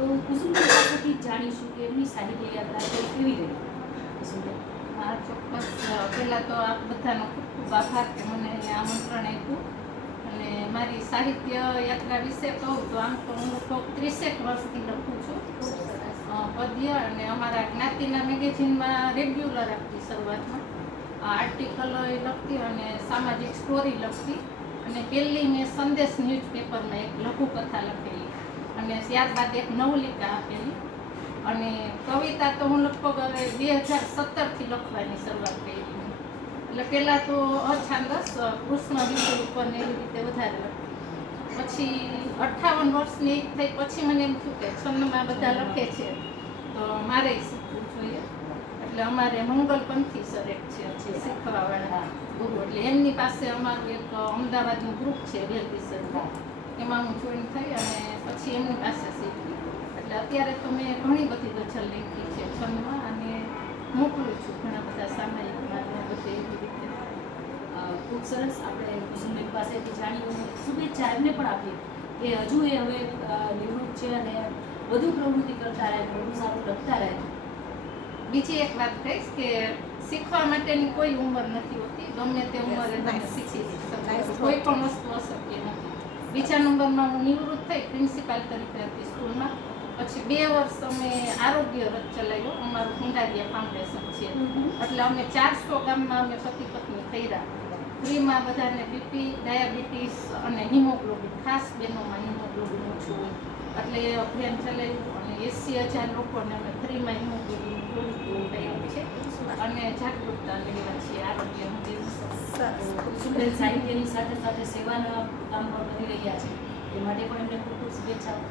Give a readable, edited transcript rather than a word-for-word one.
તો કુસુમબેન પાસેથી જાણીશું કે એમની સાહિત્ય યાત્રા કેવી રહી. કુસુમબેન. હા, ચોક્કસ. પહેલાં તો આપ બધાનો ખૂબ ખૂબ આભાર કે મને અહીંયા આમંત્રણ આપ્યું. અને મારી સાહિત્ય યાત્રા વિશે કહું તો આમ તો હું લગભગ 30 વર્ષથી લખું છું પદ્ય, અને અમારા જ્ઞાતિના મેગેઝિનમાં રેગ્યુલર આપતી શરૂઆતમાં આર્ટિકલ લખતી અને સામાજિક સ્ટોરી લખતી. અને પહેલી મેં સંદેશ ન્યૂઝપેપરમાં એક લઘુકથા લખેલી અને ત્યારબાદ એક નવલિકા આપેલી. અને કવિતા તો હું લગભગ હવે 2017થી લખવાની શરૂઆત કરી. એટલે પહેલાં તો અછાંદસ કૃષ્ણ વિષય ઉપર ને એવી રીતે વધારે લખતી. પછી 58 વર્ષની એક થઈ પછી મને એમ થયું કે છંદમાં બધા લખે છે તો મારે શીખવું જોઈએ. એટલે અમારે મંગલપંથી સર એક છે શીખવાવાળા ગુરુ, એટલે એમની પાસે અમારું એક અમદાવાદનું ગ્રુપ છે વેલવિસર, એમાં હું જોઈન થઈ અને પછી એમની પાસે શીખી. એટલે અત્યારે તો મેં ઘણી બધી ગઝલ લખી છે છંદમાં અને મોકલું છું ઘણા બધા સામાયિકમાં ને બધે એવી રીતે. ખૂબ સરસ. આપણે કુસુમબેન પાસેથી જાણ્યું, શુભેચ્છા એમને પણ આપી કે હજુ એ હવે નિવૃત્ત છે અને વધુ પ્રવૃત્તિ કરતા રહે, વધુ સારું લખતા રહે. બીજી એક વાત કહીશ કે શીખવા માટેની કોઈ ઉંમર નથી હોતી, ગમે તે ઉંમરે તમે શીખી શકો, કોઈ પણ વસ્તુ અશક્ય નથી. બીજા નંબરમાં હું નિવૃત્ત થઈ, પ્રિન્સિપાલ તરીકે હતી સ્કૂલમાં. પછી 2 વર્ષ અમે આરોગ્ય રથ ચલાવ્યો, અમારું કુંડારિયા ફાઉન્ડેશન છે. એટલે અમે 400 ગામમાં અમે પતિ પત્ની થયા. ફ્રીમાં બધાને બીપી, ડાયાબિટીસ અને હિમોગ્લોબિન, ખાસ બહેનોમાં હિમોગ્લોબિન ઓછું હોય એટલે એ અભિયાન ચલાવ્યું અને 80,000 લોકોને અમે ફ્રીમાં હિમોગ્લોબિન કર્યું છે અને જાગૃતતા લેવા છીએ આરોગ્ય અંગે. કુસુમબેન સાહિત્યની સાથે સાથે સેવાના કામ પણ કરી રહ્યા છે, એ માટે પણ એમને ખૂબ ખૂબ શુભેચ્છાઓ.